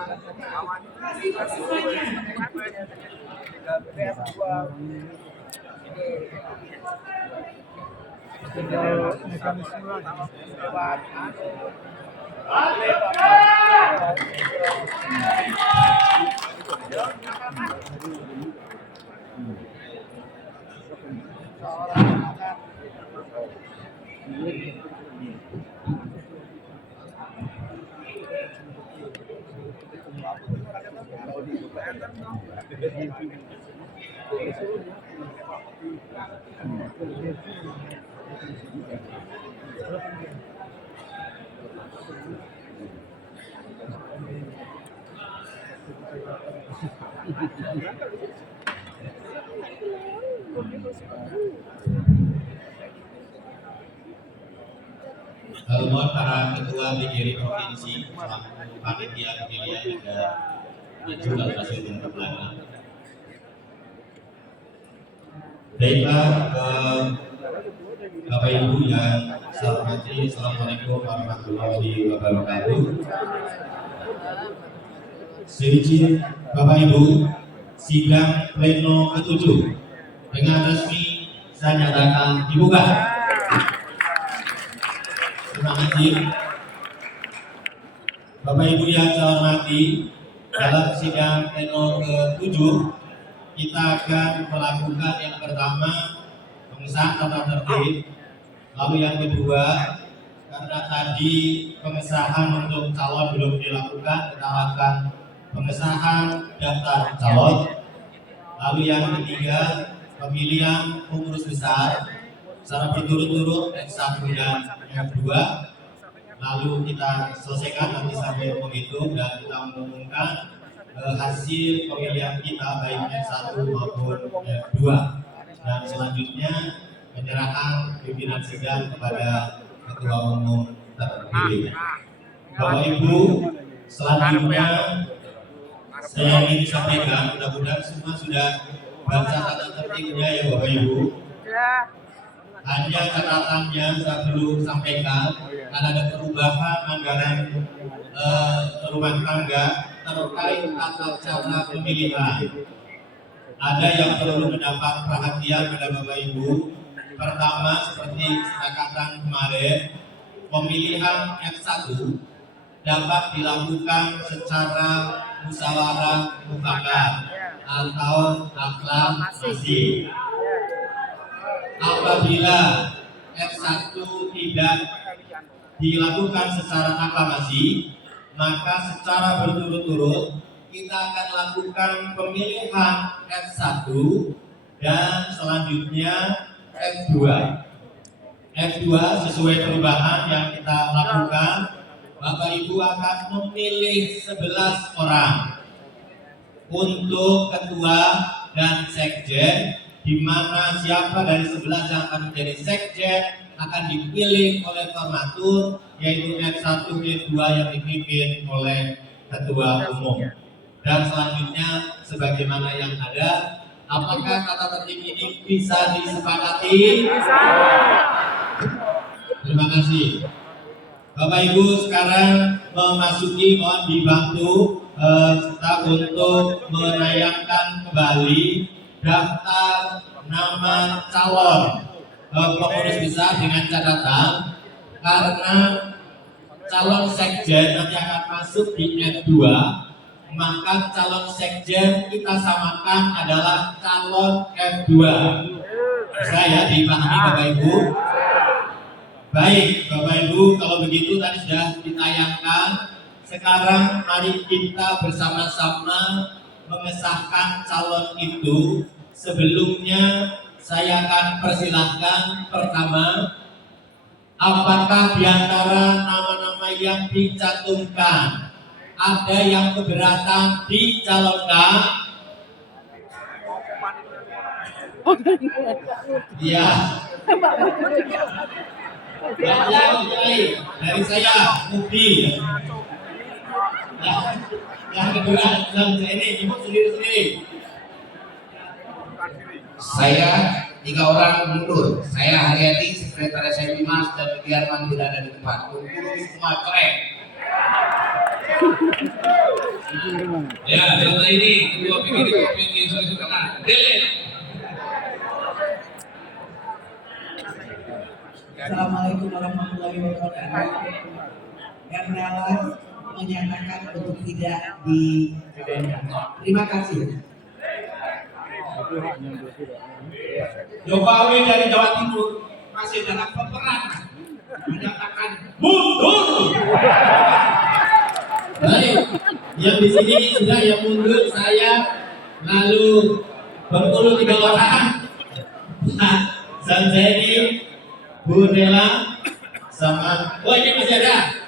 Mohon para ketua DPRD provinsi selaku panitia pemilihan juga maju kalau masih di belakang. Baiklah, Bapak Ibu yang saya hormati, Assalamualaikum warahmatullahi wabarakatuh. Seizin Bapak Ibu, sidang pleno ke-7 dengan resmi saya nyatakan dibuka. Terima kasih. Bapak Ibu yang saya hormati, dalam sidang pleno ke-7 kita akan melakukan yang pertama pengesahan tata tertib, lalu yang kedua karena tadi pengesahan untuk calon belum dilakukan, kita akan pengesahan daftar calon, lalu yang ketiga pemilihan pengurus besar secara berturut-turut F1 dan F2, lalu kita selesaikan nanti sampai menghitung dan kita mengumumkan hasil pemilihan kita baik F1 maupun F2, dan selanjutnya penyerahan pimpinan sidang kepada ketua umum terpilih. Bapak Ibu, selanjutnya saya ingin sampaikan, mudah-mudahan semua sudah baca tata tertibnya ya Bapak Ibu. Hanya catatannya saya perlu sampaikan, karena ada perubahan anggaran rumah tangga terkait tata cara pemilihan. Ada yang perlu mendapat perhatian pada Bapak Ibu. Pertama, seperti kesepakatan kemarin, pemilihan F1 dapat dilakukan secara musyawarah mufakat atau aklamasi. Apabila F1 tidak dilakukan secara aklamasi, maka secara berturut-turut kita akan lakukan pemilihan F1 dan selanjutnya F2. F2 sesuai perubahan yang kita lakukan, Bapak Ibu akan memilih 11 orang untuk ketua dan sekjen, di mana siapa dari 11 yang akan menjadi sekjen akan dipilih oleh formatur, yaitu F1, F2 yang dipimpin oleh ketua umum. Dan selanjutnya sebagaimana yang ada, apakah tata tertib ini bisa disepakati? Bisa. Terima kasih. Bapak Ibu sekarang memasuki, mohon dibantu kita untuk menayangkan kembali daftar nama calon pengurus besar dengan catatan, karena calon sekjen nanti akan masuk di F2, maka calon sekjen kita samakan adalah calon F2. Saya dipahami Bapak Ibu? Baik Bapak Ibu, kalau begitu tadi sudah ditayangkan. Sekarang mari kita bersama-sama mengesahkan calon itu. Sebelumnya saya akan persilahkan pertama, apakah di antara nama-nama yang dicantumkan ada yang keberatan dicalonkan? Iya. Dari saya, Mudi. Yang kedua, saya ini Ibu sendiri-sendiri. Saya 3 orang mundur. Saya Haryati, Sekretaris Mas dan Biarman tidak ada di tempat. Kumpul semua keren. Ya, contoh ini ketua PGD Sulawesi Tengah. Delete. Assalamualaikum warahmatullahi wabarakatuh. Yang rela menyatakan untuk tidak di. Terima kasih. Jokowi dari Jawa Timur masih dalam peperangan menyatakan mundur. Baik, yang di sini sudah yang mundur saya, lalu Bengkulu 3 orang, Pak Zanzeni, Bu Nela, sama oh ini masih ada.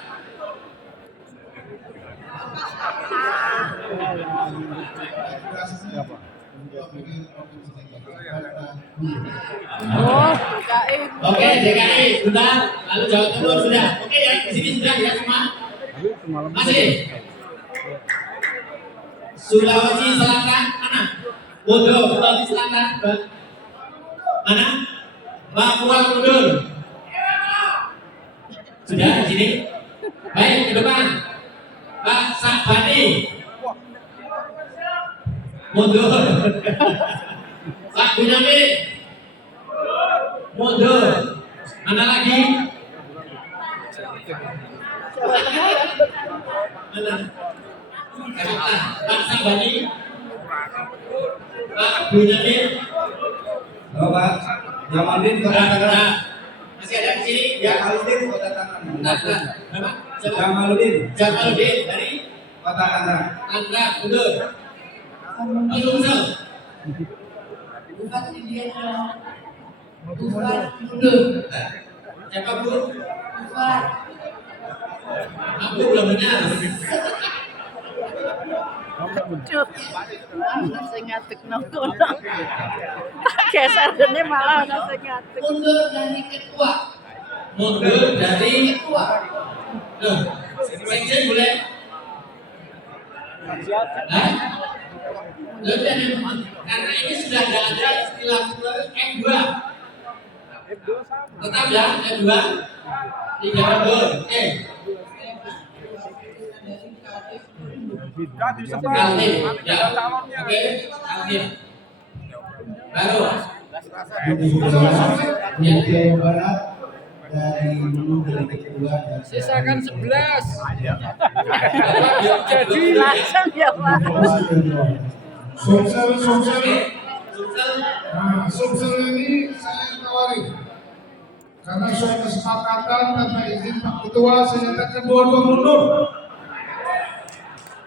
Oke, DKI sudah, lalu Jawa Timur sudah. Oke ya, di sini sudah ya semua. Masih. Sulawesi Selatan mana? Mundur. Sulawesi Selatan mana? Papua mundur. Sudah di sini. Baik, ke depan. Pak Sabani. Mundur. Pak Bunyamin. Mundur. Mana lagi? Mana? Pak Sabani. Pak Bunyamin. Bapak Jamaludin Kota Tangerang. Masih ada di sini? Ya. Jamaludin Kota Tangerang. Berapa? Jamaludin Jamaludin dari Kota Tangerang. Tangerang, mundur. Sumsel. Bukan Indiana. Bukan mundur. Siapa Bu? Bukan. Aku belum benar. Cut, nasi ngatuk nongkono. Gesernya malah nasi ngatuk. Mundur dari ketua. Mundur dari Ketua. loh, sekjen boleh? Hah? Loh, karena ini sudah tidak ada istilah F2. Tetap ya F2. 3 mundur. Oke. Kaltim, ya. Oke, Kaltim. Baru. Di Jawa Barat dari dulu dari kedua dan Sisakan 11. Jadi langsung ya Pak. Sumsel, Sumsel. nah, Sumsel ini saya tawari karena sudah kesepakatan tanpa izin Pak Ketua saya nyatakan bahwa mundur.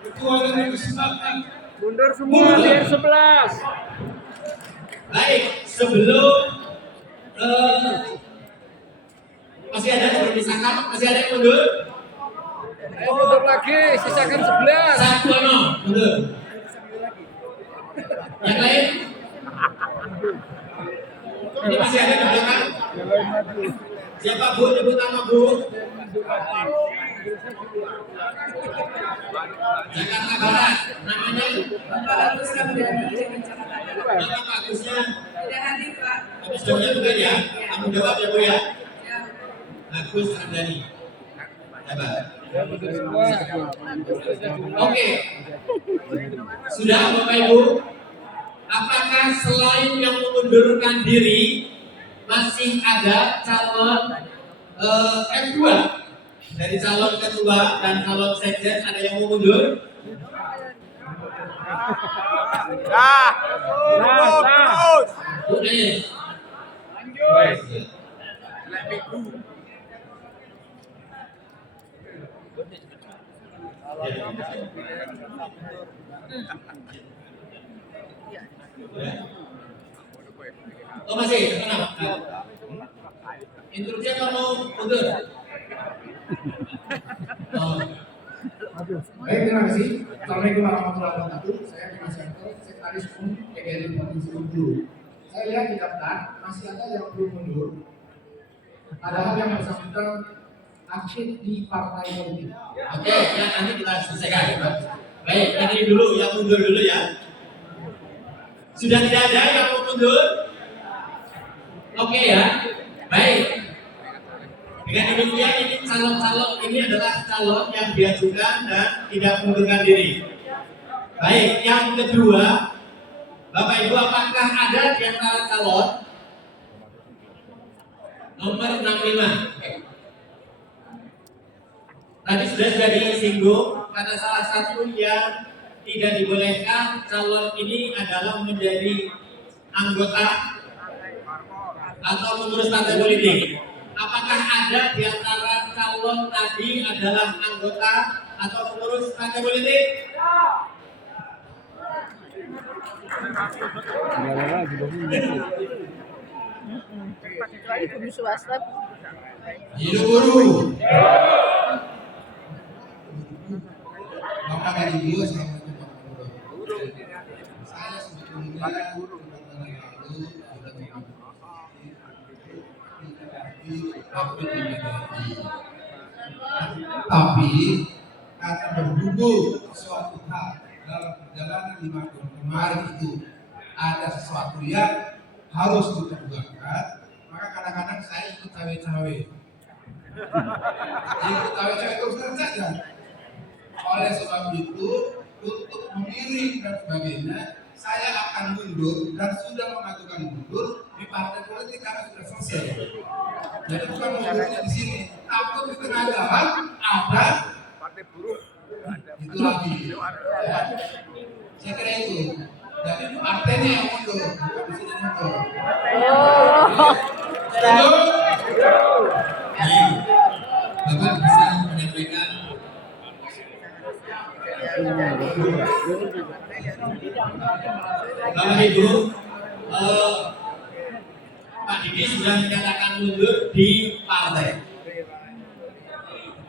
Ketua dari kesepakatan Mundur semua biar 11. Baik, sebelum masih ada yang disangka, masih ada yang mundur. Ayo mundur lagi, sisakan 11. Sartono mundur. Yang lain? Ini masih ada di belakang. Siapa Bu? Nyebut nama Bu. Jakarta Barat. Namanya? Bapak Agus Ramdhani dari Jakarta Barat. Nama Pak Agusnya? Tidak hadir Pak. Habis jawabnya bukan ya? Tanggung jawab ya Bu ya? Ya. Agus Ramdhani. Coba. Ya mundur semua. Oke. Sudah Bapak Ibu? Apakah selain yang mengundurkan diri masih ada calon F2 dari calon ketua dan calon sekjen, ada yang mau mundur? Udah. Oh masih, kenapa? Instruksi apa mau mundur? Oh. Baik, terima kasih. Assalamualaikum warahmatullahi wabarakatuh. Saya Dimas Yanto, Sekretaris Umum PGRI Provinsi Bengkulu. Saya lihat di daftar masih ada yang belum mundur. Padahal yang bersangkutan aktif di partai politik. Oke, ya nanti kita selesaikan. Baik, yang ini dulu, yang mundur dulu ya. Sudah tidak ada yang mau mundur? Oke ya, baik. Dengan demikian ini calon-calon ini adalah calon yang diajukan dan tidak mengundurkan diri. Baik, yang kedua, Bapak Ibu, apakah ada di antara calon nomor 65? Tadi sudah disinggung karena salah satu yang tidak dibolehkan calon ini adalah menjadi anggota atau pengurus partai politik. Apakah ada di antara calon tadi adalah anggota atau pengurus partai politik? Kecuali guru swasta. Hidup guru. Bapak dan Ibu, Assalamualaikum warahmatullahi wabarakatuh. Saya sebetulnya lalu sudah tapi karena berhubung suatu hal dalam perjalanan 5 tahun kemarin itu ada sesuatu yang harus diperjuangkan, maka kadang-kadang saya ikut cawe-cawe. Ikut cawe-cawe terus saja. Oleh sebab itu, untuk memilih dan sebagainya, saya akan mundur dan sudah mengajukan mundur di partai politik karena sudah selesai. Jadi bukan mundurnya di sini, takut di tengah jalan ada itu lagi. Ya. Saya kira itu. Jadi partainya yang mundur, bukan di sini mundur. Baik, Bapak bisa menyampaikan. Bapak Ibu, Pak Didi sudah menyatakan mundur di partai.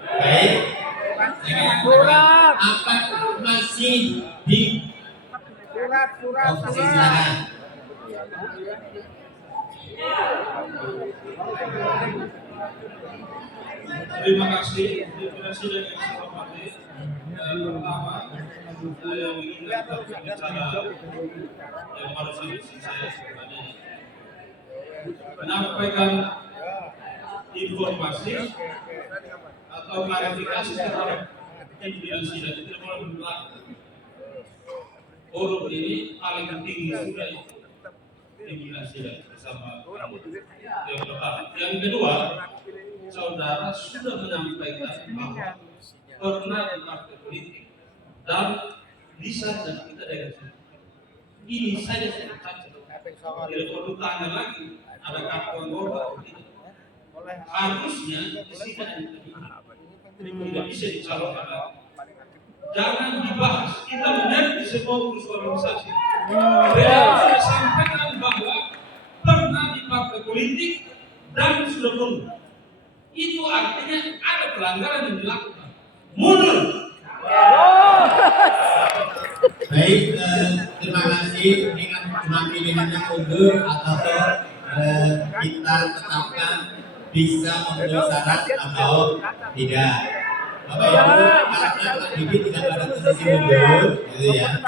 Baik, apa masih di posisi silakan. Terima kasih dan yang saya hormati. Pertama, saya ingin berbicara yang harus saya sebenarnya menyampaikan informasi atau klarifikasi terhadap pimpinan sidang itu tidak boleh forum ini paling tinggi sudah itu pimpinan sidang bersama yang pertama. Yang kedua, saudara sudah menyampaikan bahwa pernah di partai politik dan bisa dan kita dari ini saja saya cacat. Tidak perlu tanya lagi ada kartu anggota harusnya di sini tidak bisa dicalonkan lagi. Jangan dibahas, kita menjadi sebuah urus organisasi. Saya sampaikan bahwa pernah di partai politik dan sudah mundur. Itu artinya ada pelanggaran yang dilakukan. Mundur. Baik, terima kasih. Ini kan cuma pilihannya mundur atau kita tetapkan bisa memenuhi syarat atau tidak. Bapak Ibu, karena Pak Didi tidak pada posisi mundur, gitu ya.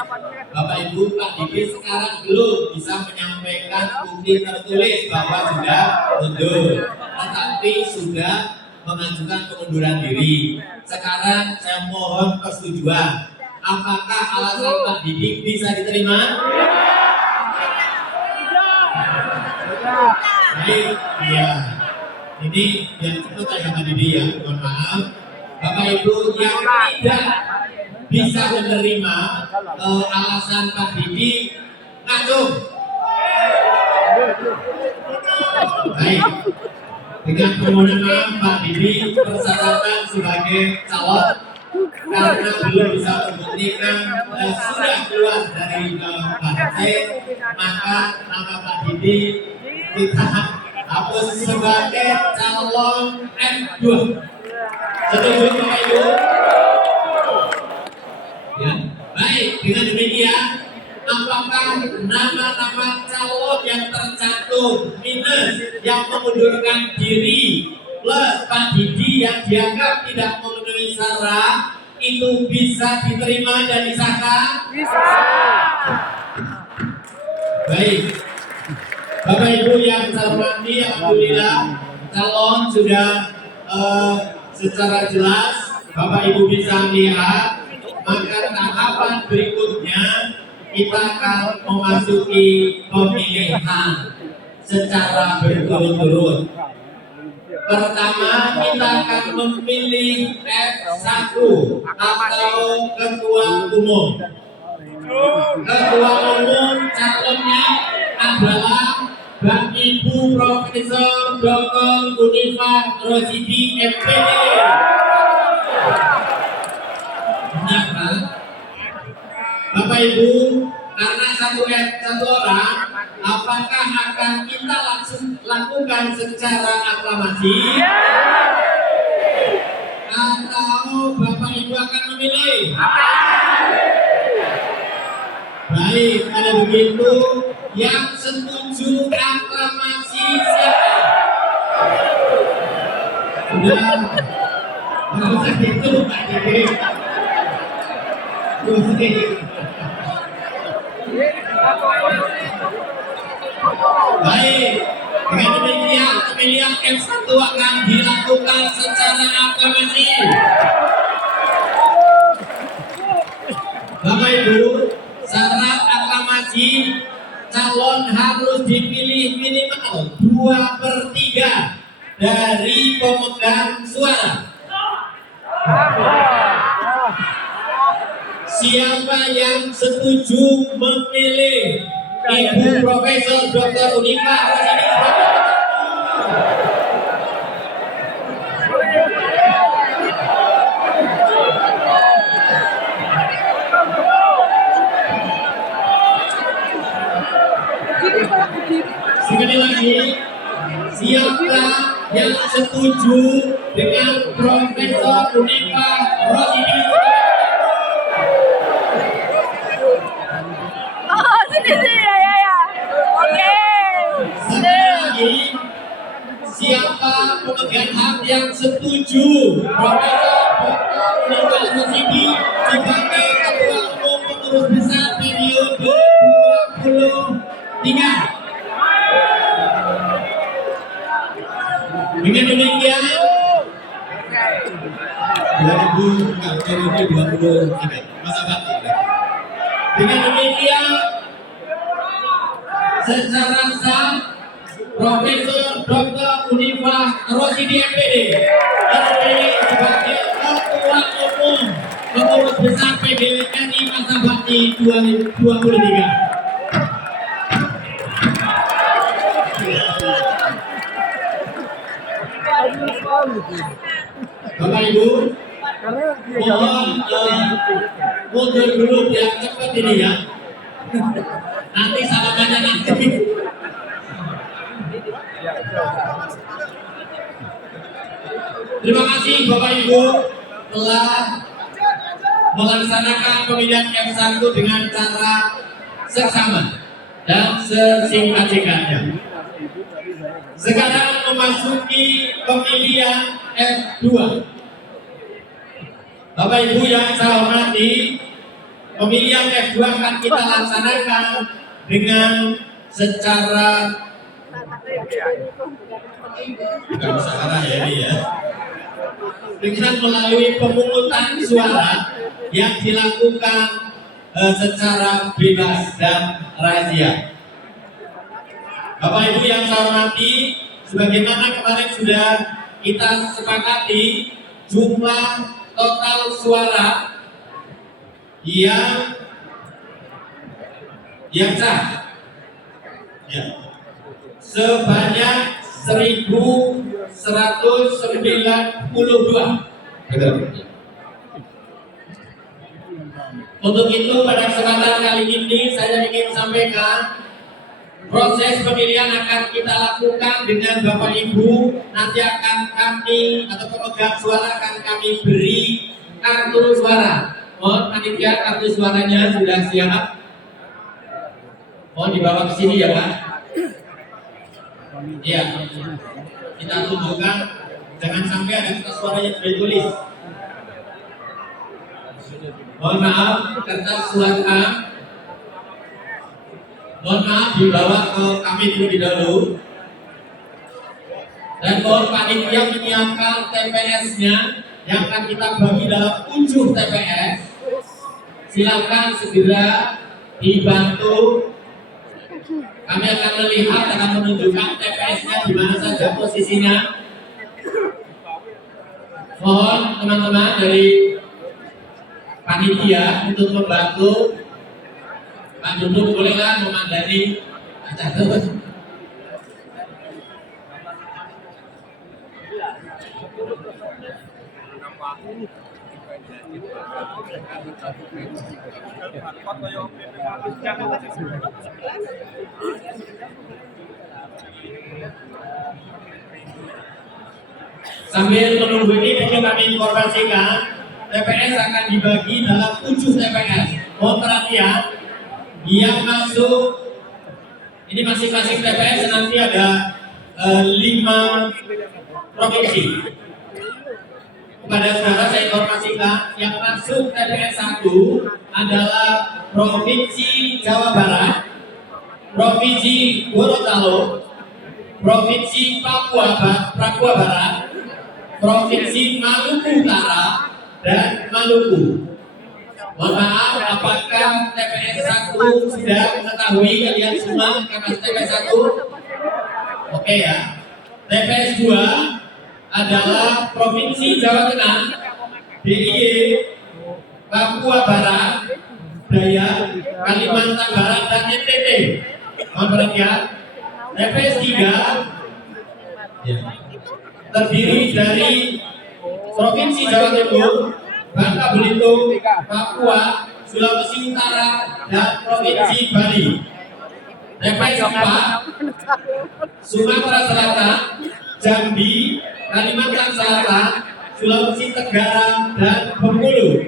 Bapak Ibu, Pak Didi sekarang belum bisa menyampaikan bukti tertulis bahwa sudah mundur, tetapi sudah mengajukan pengunduran diri. Sekarang saya mohon persetujuan. Apakah alasan Pak Didi bisa diterima? Baik, ya. Ini yang cepat saya Pak Didi ya, mohon maaf. Bapak Ibu yang tidak bisa menerima alasan Pak Didi, ngacung. Baik, dengan permohonan maaf Pak Didi persyaratan sebagai calon karena belum bisa membuktikan sudah keluar dari partai, maka nama Pak Didi kita hapus sebagai calon M2. Setuju Bapak Ibu? Ya, baik. Dengan demikian, apakah nama-nama calon yang tercantum minus yang mengundurkan diri plus Pak Didi yang dianggap tidak memenuhi syarat itu bisa diterima dan disahkan? Bisa. Baik. Bapak Ibu yang saya hormati, alhamdulillah calon sudah secara jelas Bapak Ibu bisa melihat, maka tahap tahapan berikutnya kita akan memasuki pemilihan secara berturut-turut. Pertama kita akan memilih F1 atau ketua umum. Ketua umum calonnya adalah Bapak Ibu Profesor Dr. Unifah Rosidi MPD. Benar, Pak? Bapak Ibu, karena satu orang, apakah akan kita langsung lakukan secara aklamasi? Atau Bapak Ibu akan memilih? Baik, kalau begitu yang setuju aklamasi siapa? Sudah, nggak usah gitu Pak Dede. Baik, dengan demikian pemilihan F1 akan dilakukan secara aklamasi. Bapak Ibu, syarat aklamasi calon harus dipilih minimal 2/3 dari pemegang suara. Siapa yang setuju memilih Ibu Profesor Dr. Unifah Rosidi sebagai sekali lagi, siapa yang setuju dengan Profesor Unifah Rosidi? Oh, sini ya. Oke. Sekali lagi, siapa pemegang hak yang setuju Profesor Dr. Unifah Rosidi sebagai Ketua Umum Pengurus Besar periode 23? Dengan demikian 2023 masa bakti. Dengan demikian secara sah Profesor Dr. Unifah Rosidi MPD terpilih sebagai Ketua Umum Pengurus Besar PDWNI masa bakti 2023. Bapak Ibu, mohon mundur dulu biar cepat ini ya. Nanti salamannya nanti. Terima kasih Bapak Ibu telah melaksanakan pemilihan F1 dengan cara seksama dan sesingkat-singkatnya. Sekarang memasuki pemilihan F2. Bapak Ibu yang saya hormati, pemilihan F2 akan kita laksanakan dengan secara bukan secara ya ini ya, dengan melalui pemungutan suara yang dilakukan secara bebas dan rahasia. Bapak Ibu yang saya hormati, sebagaimana kemarin sudah kita sepakati, jumlah total suara yang sah ya, sebanyak 1.192. Untuk itu pada kesempatan kali ini saya ingin sampaikan proses pemilihan akan kita lakukan dengan Bapak Ibu. Nanti akan kami atau pemegang suara akan kami beri kartu suara. Mohon panitia kartu suaranya sudah siap. Mohon dibawa ke sini ya Pak. Iya. Kita tunjukkan, jangan sampai ada kertas suara yang sudah ditulis. Mohon maaf, kertas suara. Mohon maaf dibawa ke kami terlebih dahulu. Dan mohon panitia menyiapkan TPS-nya yang akan kita bagi dalam 7 TPS. silakan segera dibantu. Kami akan melihat, akan menunjukkan TPS-nya di mana saja posisinya. Mohon teman-teman dari panitia untuk membantu. Pak Dudung bolehlah memandani acara. Sambil menunggu ini perlu kami informasikan TPS akan dibagi dalam 7 TPS. Mohon perhatian, yang masuk ini masing-masing TPS nanti ada 5 provinsi. Kepada saudara saya informasikan yang masuk TPS 1 adalah Provinsi Jawa Barat, Provinsi Gorontalo, Provinsi Papua Barat, Provinsi Maluku Utara, dan Maluku. Mohon maaf, apakah TPS 1 sudah mengetahui kalian semua kapasitas TPS 1? Oke ya. TPS 2 adalah Provinsi Jawa Tengah, DIY, Papua Barat, Dayak, Kalimantan Barat, dan NTT. Mohon perhatian. TPS 3 terdiri dari Provinsi Jawa Timur, Bangka Belitung, Papua, Sulawesi Utara, dan Provinsi Bali. TPS 4 Sumatera Selatan, Jambi, Kalimantan Selatan, Sulawesi Tenggara, dan Bengkulu.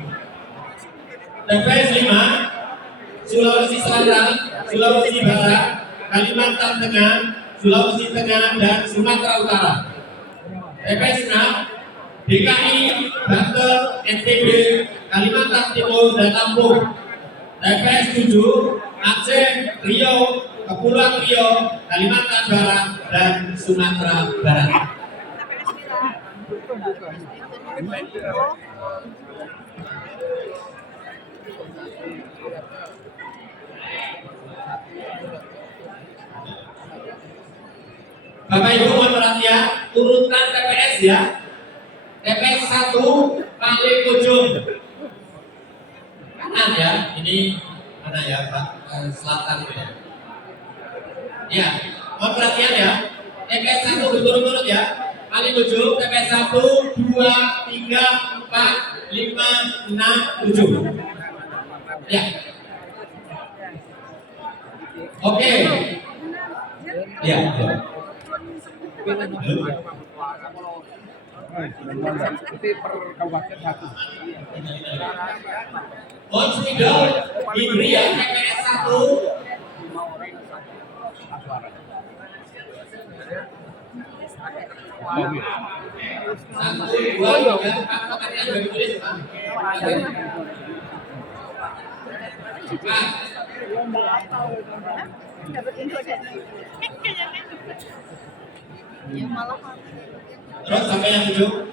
TPS 5 Sulawesi Selatan, Sulawesi Barat, Kalimantan Tengah, Sulawesi Tengah, dan Sumatera Utara. TPS 6 DKI, Banten, NTB, Kalimantan Timur, dan Lampung. TPS 7 Aceh, Riau, Kepulauan Riau, Kalimantan Barat, dan Sumatera Barat. Bapak Ibu mohon perhatian, urutan TPS ya. TPS 1 paling ujung kanan ya. Ini mana ya Pak? Selatan ya. Ya, mohon perhatian ya. TPS 1 berturut-turut ya. Paling ujung TPS 1, 2, 3, 4, 5, 6, 7. Ya. Oke. Ya. Mohon spidol diberi yang TPS 1. Satu, dua, tiga, empat, makanya udah ditulis Pak. Terus sampai yang 7.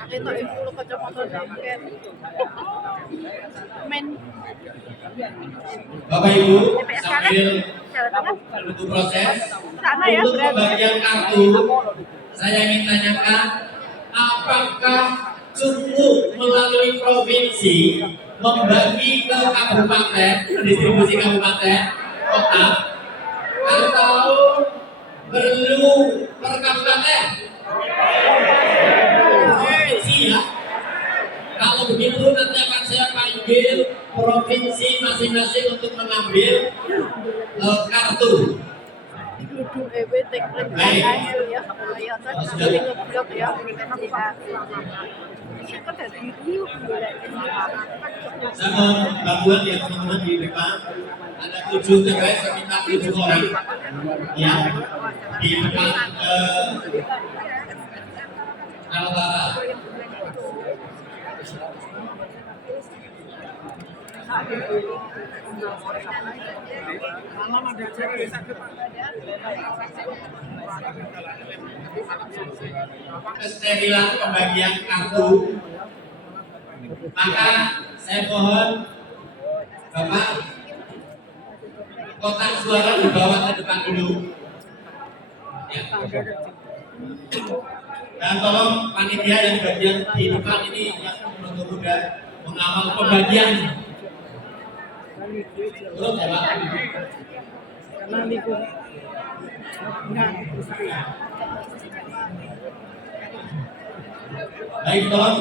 Nakita yung pulo ko sa motor men. Bapak Ibu sambil menunggu proses untuk pembagian kartu, saya ingin tanyakan apakah cukup melalui provinsi membagi ke kabupaten, distribusi kabupaten, kota, atau perlu per kabupaten? Provinsi ya. Kalau begitu nanti akan saya panggil provinsi masing-masing untuk mengambil kartu. Baik. ikut dari riuh boleh. Saya mohon bantuan ya teman-teman di depan. Ada 7 TPS, saya minta 7 orang ya di depan Kaltara. Kesterilan pembagian kartu. Maka saya mohon Bapak kotak suara dibawa ke depan dulu. Ya. Dan tolong panitia yang bagian di depan ini yang menunggu muda mengawal pembagian. Turut ya Pak. Baik tolong